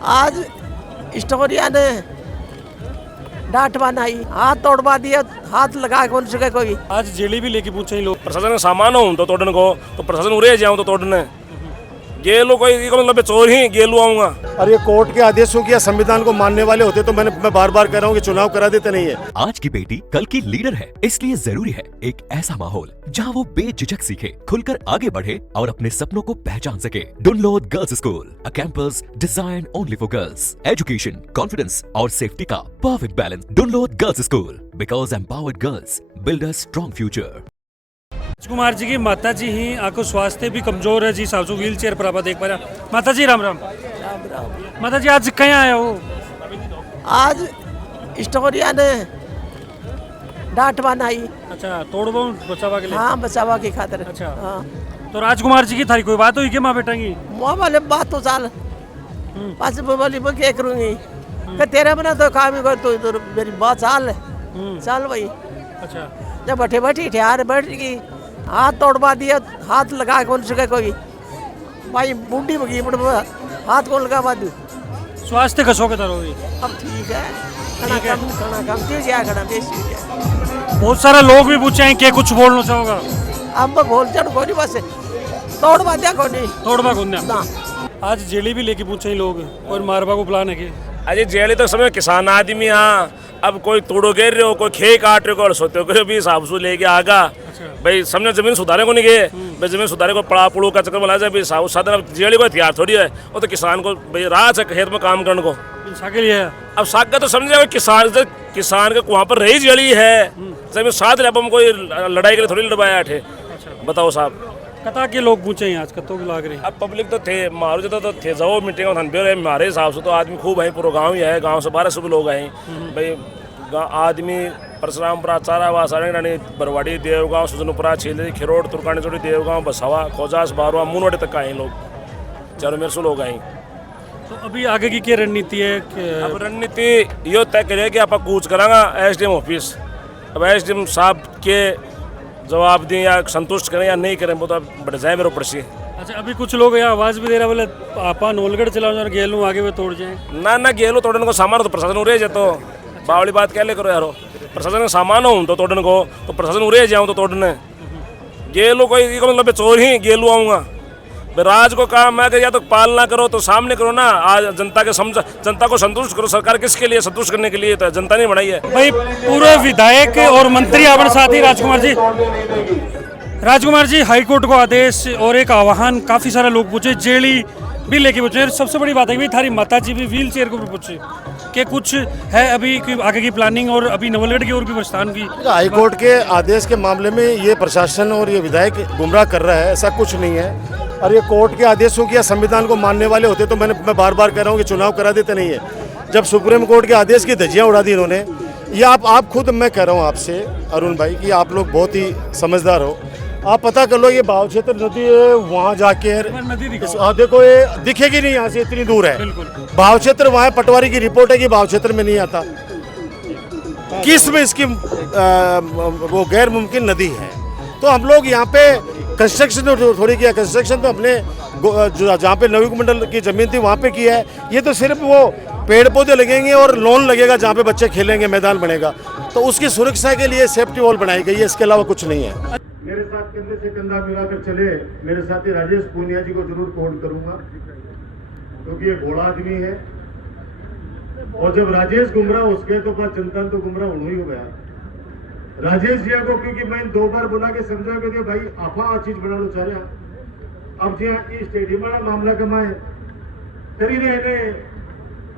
आज स्टोरिया ने डांट बनाई, हाथ तोड़वा दिया, हाथ लगा कौन सके कोई। आज जेली भी लेके पूछे लोग प्रशासन का सामान हो तो तोड़ने को तो प्रशासन उड़े जाऊँ तो तोड़ने गेलो कोई मतलब चोर ही गेलू आऊंगा। और ये कोर्ट के आदेशों की या संविधान को मानने वाले होते तो मैं बार बार कह रहा हूँ कि चुनाव करा देते नहीं है। आज की बेटी कल की लीडर है, इसलिए जरूरी है एक ऐसा माहौल जहाँ वो बेझिझक सीखे, खुलकर आगे बढ़े और अपने सपनों को पहचान सके। Dunlod girls school, a campus designed only for girls. Education, confidence और सेफ्टी का perfect balance. Dunlod girls school, because empowered girls build a strong future. Rajkumar ji की माता जी ही आपको स्वास्थ्य भी कमजोर है जी, सासू व्हील चेयर पर आप देख पा रहे हैं। माता जी राम राम। राम राम। माता जी आज कहाँ आया हो? आज स्टोरिया ने डांट बनाई। अच्छा, तोड़ दो बचावा के लिए। हाँ, बचावा की खातिर। अच्छा। हाँ, तो राजकुमार जी की थारी कोई बात हुई कि माँ बेटा की? मुँह वाले बात तो चाल पास बोली मैं क्या करूँगी, तेरे बना तो काम ही कर, तो मेरी बात चाल चल भाई। अच्छा, जब बैठे बैठी ठहर बैठ गई, हाथ तोड़वा दिया, हाथ लगा कौन सके कोई। भाई बूढ़ी बगी हाथ कौन लगा दू। स्वास्थ्य कसो के तरह होगी अब ठीक है, खाना कम तेज क्या खाना बेसी है। बहुत सारे लोग भी पूछे हैं कि कुछ बोलना चाहोगा? अब बोल चढ़ कोई बस तोड़वा दिया कोई तोड़वा कौन ना। आज जेली भी लेके पूछे हैं लोग और मारवा को प्लान है कि अजय जेली तो समय किसान आदमी हाँ, अब कोई तोड़ो गिर रहे हो, कोई खे काट रहे हो और सोते हो भी हिसाब से लेके आगा। भाई समझे जमीन सुधारने को नहीं गए, भाई जमीन सुधारने को पड़ा पुड़ो का चक्कर बना जाए भाई साधन। अब जेली को हथियार थोड़ी है, वो तो किसान को भाई रात है खेत में काम करने को के लिए है। अब साग का तो समझे किसान के वहाँ पर रही जेली है, जमीन साथ हम कोई लड़ाई के लिए थोड़ी लड़वाया थे। बताओ साहब, कता के लोग पूछे हैं आज कतों की लाग रही। अब पब्लिक तो थे मारो जो तो थे जाओ मीटिंग हमारे हिसाब से तो आदमी खूब है, पूरा गांव ही है, गांव से 1200 भी लोग हैं भाई। आदमी परशुरामपुरा, चारावा, सारंगरानी, बरवाड़ी, देवगांव, सुजनपुरा, छेली, खिरोड़, तुर्कानी चोड़ी, देवगांव, बसावा, खोजास, बारवा, मुनवाड़ी तक का लोग 400 लोग आए। तो अभी आगे की क्या रणनीति है? अब रणनीति यो तय करे कि आप कूच करांगा SDM ऑफिस। अब SDM साहब के जवाब दें या संतुष्ट करें या नहीं करें, वो तो बढ़ जाए मेरे ऊपर से। अच्छा, अभी कुछ लोग यहाँ आवाज भी दे रहा बोले आपा नोलगढ़ चलाओ गेलू आगे वो तोड़ जाए ना गेलो तोड़ने को सामान तो प्रशासन उड़े जाए, तो बावली बात क्या ले करो यारो। प्रशासन का सामान हो तो तोड़ने को तो प्रशासन उड़े जाऊँ तो तोड़ने गेलो कोई मतलब चोर ही गेलू आऊँगा। राज को काम है कि या तो पालना करो तो सामने करो ना, आज जनता के जनता को संतुष्ट करो। सरकार किसके लिए? संतुष्ट करने के लिए, तो जनता ने बनाई है भाई। पूरे विधायक और मंत्री अपने साथ ही राजकुमार जी हाईकोर्ट को आदेश और एक आह्वान, काफी सारे लोग पूछे, जेली भी लेके पूछे। सबसे बड़ी बात है कि थारी माता जी भी व्हील चेयर को भी पूछे कि कुछ है अभी आगे की प्लानिंग और अभी नवलगढ़ की और भी प्रस्थान की। हाईकोर्ट के आदेश के मामले में ये प्रशासन और ये विधायक गुमराह कर रहा है, ऐसा कुछ नहीं है। और ये कोर्ट के आदेशों की या संविधान को मानने वाले होते तो मैं बार बार कह रहा हूँ कि चुनाव करा देते नहीं है। जब सुप्रीम कोर्ट के आदेश की धज्जियाँ उड़ा दी इन्होंने, ये आप खुद, मैं कह रहा हूँ आपसे अरुण भाई कि आप लोग बहुत ही समझदार हो, आप पता कर लो ये भाव क्षेत्र नदी है, वहाँ जाके देखो ये दिखेगी नहीं, यहाँ से इतनी दूर है भाव क्षेत्र। वहाँ पटवारी की रिपोर्ट है कि भाव क्षेत्र में नहीं आता, किस में इसकी वो गैर मुमकिन नदी है। तो हम लोग यहाँ पे कंस्ट्रक्शन थोड़ी किया, कंस्ट्रक्शन तो अपने जहाँ पे नवी मंडल की जमीन थी वहाँ पे किया है। ये तो सिर्फ वो पेड़ पौधे लगेंगे और लॉन लगेगा जहाँ पे बच्चे खेलेंगे, मैदान बनेगा, तो उसकी सुरक्षा के लिए सेफ्टी वॉल बनाई गई है, इसके अलावा कुछ नहीं है। मेरे साथ कंधे से कंधा मिलाकर चले मेरे साथी राजेश पूनिया जी को जरूर कोड करूंगा, क्योंकि ये घोड़ा आदमी है। और जब राजेश गुमराह उसके तो बात जनता तो गुमराह होना ही हो गया। राजेश जी को क्योंकि मैं 2 बार बुला के समझा के भाई आपा चीज बना लो चाहे। अब जी स्टेडियम वाला मामला कमाए करी रहे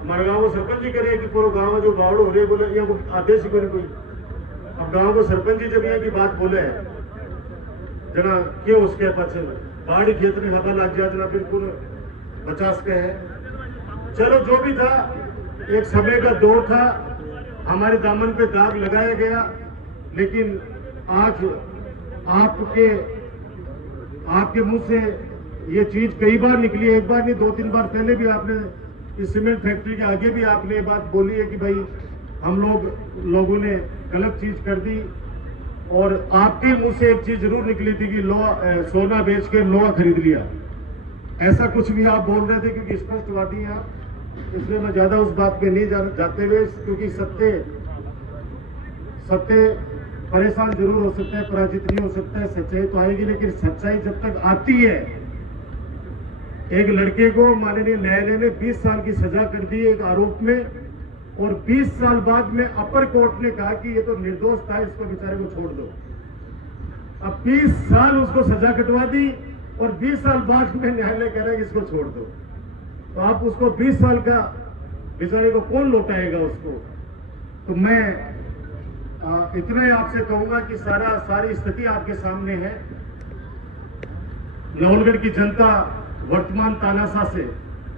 हमारे गाँव को सरपंच जी करे कि पूरा गाँव जो बावड़ हो रहे बोले यहाँ आदेश ही करे कोई। अब गाँव को सरपंच जी जब यहाँ की बात बोले जना क्यों उसके पाछे पहाड़ी खेत में हवा लग गया जना बिल्कुल 50 पे है। चलो जो भी था, एक समय का दौर था, हमारे दामन पे दाग लगाया गया, लेकिन आज आपके मुंह से ये चीज कई बार निकली है, एक बार नहीं 2-3 बार पहले भी आपने इस सीमेंट फैक्ट्री के आगे भी आपने ये बात बोली है कि भाई हम लोगों ने गलत चीज कर दी। और आपके मुंह से एक चीज जरूर निकली थी कि सोना बेच के लोहा खरीद लिया, ऐसा कुछ भी आप बोल रहे थे क्योंकि स्पष्टवादी हैं आप। इसलिए मैं ज़्यादा उस बात पे नहीं जाते हुए, क्योंकि सत्य परेशान जरूर हो सकता है, पराजित नहीं हो सकता है। सच्चाई तो आएगी, लेकिन सच्चाई जब तक आती है, एक लड़के को माननीय न्यायालय ने 20 साल की सजा कर दी एक आरोप में, और 20 साल बाद में अपर कोर्ट ने कहा कि ये तो निर्दोष था, इसको बेचारे को छोड़ दो। अब 20 साल उसको सजा कटवा दी और 20 साल बाद में न्यायालय कह रहा है कि इसको छोड़ दो। तो आप उसको 20 साल का बेचारे को कौन लौटाएगा उसको? तो मैं इतना ही आपसे कहूंगा कि सारी स्थिति आपके सामने है। नवलगढ़ की जनता वर्तमान तानाशाह से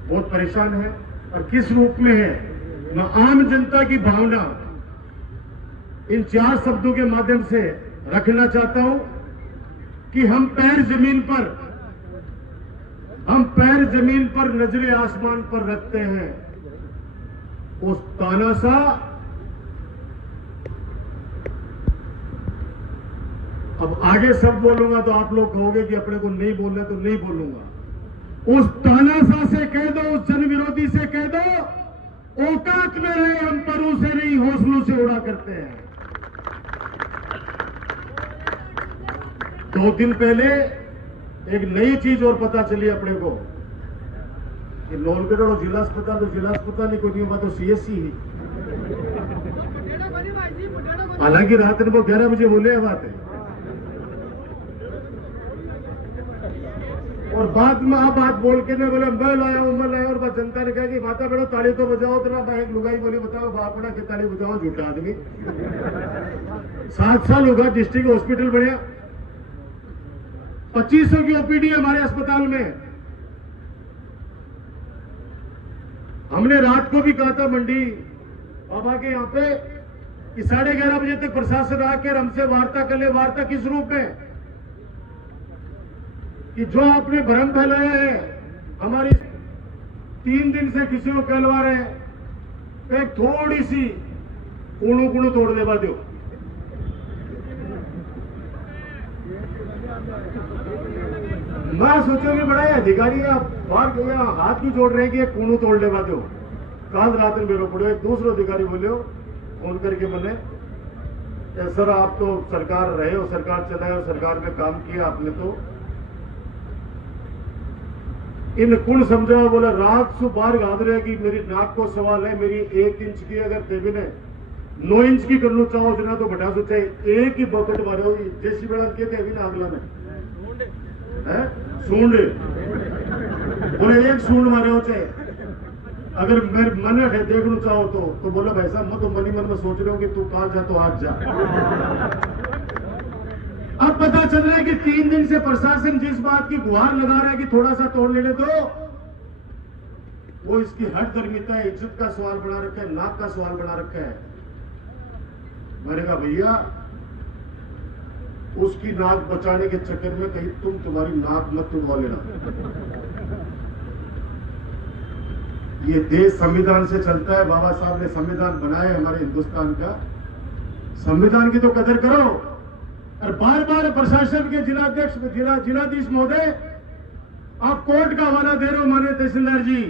बहुत परेशान है, और किस रूप में है, मैं आम जनता की भावना इन 4 शब्दों के माध्यम से रखना चाहता हूं कि हम पैर जमीन पर नजरें आसमान पर रखते हैं। उस तानाशाह, अब आगे सब बोलूंगा तो आप लोग कहोगे कि अपने को नहीं बोलना, तो नहीं बोलूंगा। उस तानाशाह से कह दो, उस जन विरोधी से कह दो, औकात में रहे, हम परों से नहीं हौसलों से उड़ा करते हैं। 2 दिन पहले एक नई चीज और पता चली अपने को कि नवलगढ़ और जिला अस्पताल ही कोई नहीं होगा, तो सीएससी ही। हालांकि रात को 11 बजे बोले बात है, और बाद में आप बात बोल के बोले मैं लाया और बस जनता ने कहा कि माता बेड़ो ताली तो बजाओ। तो ना एक लुगाई बोली, बताओ बापड़ा के ताली बजाओ, झूठा आदमी। 7 साल होगा डिस्ट्रिक्ट हॉस्पिटल बढ़िया, 2500 की ओपीडी हमारे अस्पताल में। हमने रात को भी कहा था मंडी बाबा के यहाँ पे कि 11:30 बजे तक प्रशासन आकर हमसे वार्ता कर ले। वार्ता किस रूप में? कि जो आपने भ्रम फैलाया है, हमारी 3 दिन से किसी को कहलवा रहे हैं, एक थोड़ी सी कूणू तोड़ देवा दो। मैं सोचूंगी बड़ा अधिकारी बाहर हाथ भी जोड़ रहे हैं कि कूणू तोड़ लेवा दो। काल रात में मेरे पड़ो, एक दूसरे अधिकारी बोले फोन करके मैंने, सर आप तो सरकार रहे हो, सरकार चलाए और सरकार में काम किया आपने, तो इन कुण समझाओ। बोला रात से बाहर गाद रहे कि मेरी नाक को सवाल है, मेरी 1 इंच की अगर तेबी ने 9 इंच की करना चाहो जना तो बटा सोचा एक ही बकेट मारे होगी। जैसी बेड़ा के तेबी ने अगला ने सूंड बोले 1 सूंड मारे हो चाहे, अगर मेरे मन है देखना चाहो तो बोला भाई साहब मैं तो मनी मन में सोच रहा हूँ कि तू कहा जा तो आज जा। अब पता चल रहा है कि 3 दिन से प्रशासन जिस बात की गुहार लगा रहा है कि थोड़ा सा तोड़ लेने दो, वो इसकी हद दरमिता है, इज्जत का सवाल बना रखा है, नाक का सवाल बना रखा है। मैंने कहा भैया उसकी नाक बचाने के चक्कर में कहीं तुम्हारी नाक मत तोड़वा लेना। ये देश संविधान से चलता है, बाबा साहब ने संविधान बनाया है हमारे हिंदुस्तान का। संविधान की तो कदर करो। और बार बार प्रशासन के जिलाधीश महोदय आप कोर्ट का हवाला दे रहे हो माननीय तहसीलदार जी,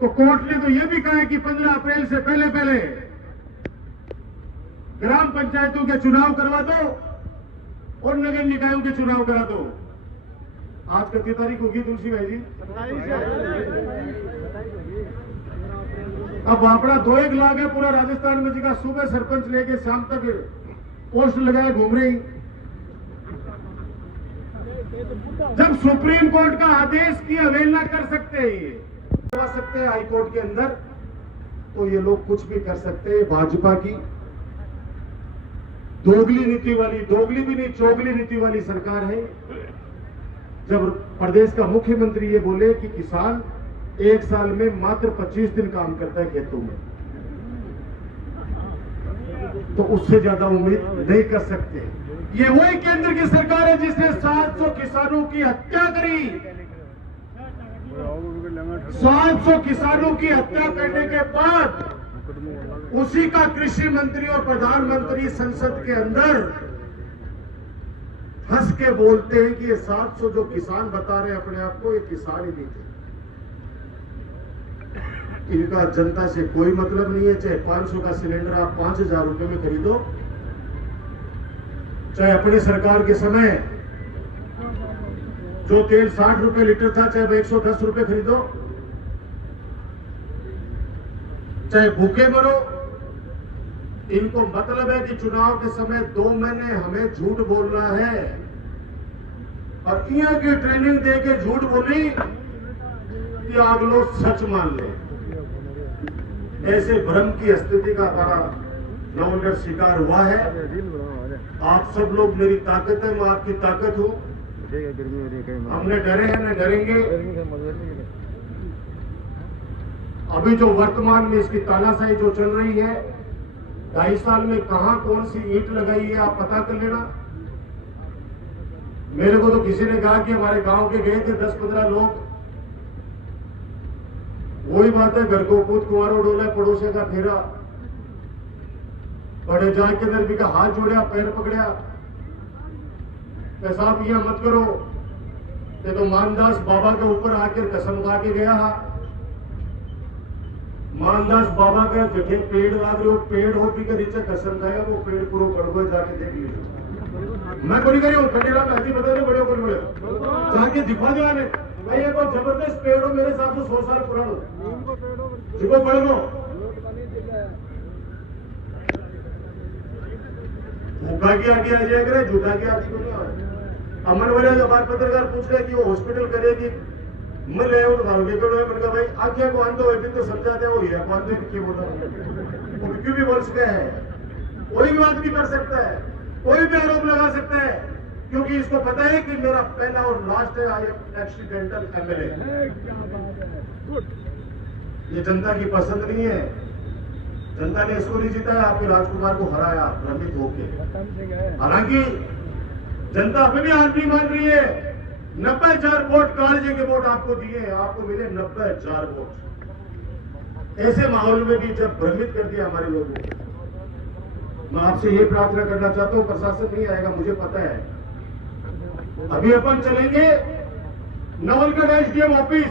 तो कोर्ट ने तो यह भी कहा है कि 15 अप्रैल से पहले ग्राम पंचायतों के चुनाव करवा दो और नगर निकायों के चुनाव करा दो। आज कितनी तारीख होगी तुलसी भाई जी? अब वापड़ा 2-1 लाख है पूरा राजस्थान में, जिसका सुबह सरपंच लेके शाम तक पोस्ट लगाए घूम रही। जब सुप्रीम कोर्ट का आदेश की अवहेलना कर सकते हैं हाई कोर्ट के अंदर, तो ये लोग कुछ भी कर सकते हैं। भाजपा की दोगली नीति वाली, दोगली भी नहीं चोगली नीति वाली सरकार है। जब प्रदेश का मुख्यमंत्री ये बोले कि किसान 1 साल में मात्र 25 दिन काम करता है खेतों में, तो उससे ज्यादा उम्मीद नहीं कर सकते। ये वही केंद्र की सरकार है जिसने 700 किसानों की हत्या करी। 700 किसानों की हत्या करने के बाद उसी का कृषि मंत्री और प्रधानमंत्री संसद के अंदर हंस के बोलते हैं कि ये 700 जो किसान बता रहे हैं अपने आप को, ये किसान ही नहीं थे, इनका जनता से कोई मतलब नहीं है। चाहे 500 का सिलेंडर आप 5,000 रुपए में खरीदो, चाहे अपनी सरकार के समय जो तेल 60 रुपए लीटर था, चाहे वो 110 रुपए खरीदो, चाहे भूखे मरो। इनको मतलब है कि चुनाव के समय 2 महीने हमें झूठ बोलना है और यहाँ की ट्रेनिंग दे के झूठ बोली कि आप लोग सच मान ले। ऐसे भ्रम की स्थिति का हमारा नवलगढ़ शिकार हुआ है। आप सब लोग मेरी ताकत है, मैं आपकी ताकत हूं। हमने डरे हैं, न डरेंगे। अभी जो वर्तमान में इसकी तानाशाही जो चल रही है, 2.5 साल में कहां कौन सी ईंट लगाई है आप पता कर लेना। मेरे को तो किसी ने कहा कि हमारे गांव के गए थे 10-15 लोग। वही बात है, घर को कूद कुंवारो डोला पड़ोसे का फेरा। बड़े जाग के अंदर भी का हाथ जोड़ा, पैर पकड़ा, पेशाब किया मत करो। ये तो मानदास बाबा के ऊपर आकर कसम खा के गया। मानदास बाबा का जठे पेड़ लाग रहे हो, पेड़ हो पी के नीचे कसम खाएगा, वो पेड़ पूरा गड़बड़ जाके देख लीजिए। मैं कोई कह खंडेरा में हजी बता दे बड़े बड़े जाके दिखा दो आने भाई। ये कोई जबरदस्त पेड़ हो, मेरे साथ 100 साल पुराना जिको पढ़ लो। भूखा की आगे आ जाएगा, झूठा की आदि को नहीं आए। अमन वाले अखबार पत्रकार पूछ रहे कि वो हॉस्पिटल करेगी, मैं ले आऊं तो भाई आज्ञा को अंत हो तो समझा दे। वो ये क्यों बोला, वो क्यों भी बोल सकते हैं, कोई भी बात भी कर सकता है, कोई भी आरोप लगा सकता है, क्योंकि इसको पता है कि मेरा पहला और लास्ट है। I am accidental MLA. ये जनता की पसंद नहीं है। जनता ने इसको नहीं जीता है, आपके राजकुमार को हराया भ्रमित होके। हालांकि जनता अभी भी हार नहीं मान रही है। 90,000 वोट कालजे के वोट आपको दिए, आपको मिले 90,000 वोट। ऐसे माहौल में भी जब भ्रमित कर दिया हमारे लोगों को, मैं आपसे ये प्रार्थना करना चाहता हूं, प्रशासन नहीं आएगा मुझे पता है। अभी अपन चलेंगे नवलगढ़ एसडीएम ऑफिस।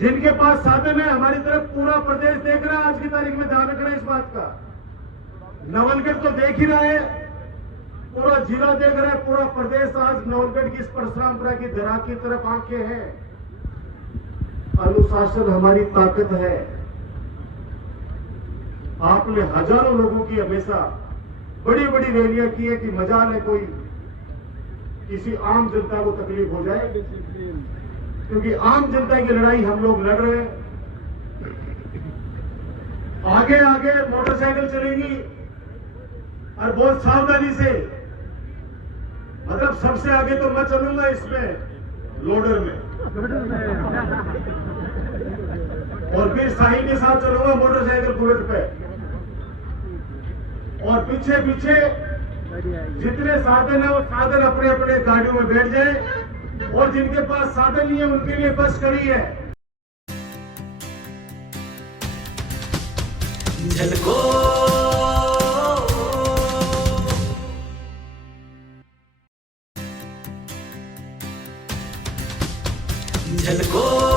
जिनके पास साधन है, हमारी तरफ पूरा प्रदेश देख रहा है। आज की तारीख में ध्यान रखना इस बात का। नवलगढ़ तो देख ही रहा है, पूरा जिला देख रहा है, पूरा प्रदेश आज नवलगढ़ की इस परशुरामपुरा की धरा की तरफ आंखें हैं। अनुशासन हमारी ताकत है। आपने हजारों लोगों की हमेशा बड़ी बड़ी रैलियां की है कि मजाल है कोई किसी आम जनता को तकलीफ हो जाए, क्योंकि आम जनता की लड़ाई हम लोग लड़ रहे हैं। आगे आगे मोटरसाइकिल चलेगी और बहुत सावधानी से, मतलब सबसे आगे तो मैं चलूंगा इसमें लोडर में, और फिर साही के साथ चलूंगा मोटरसाइकिल बुलेट पे, और पीछे पीछे जितने साधन है वो साधन अपने अपने गाड़ियों में बैठ जाए, और जिनके पास साधन नहीं है उनके लिए बस खड़ी है। झलको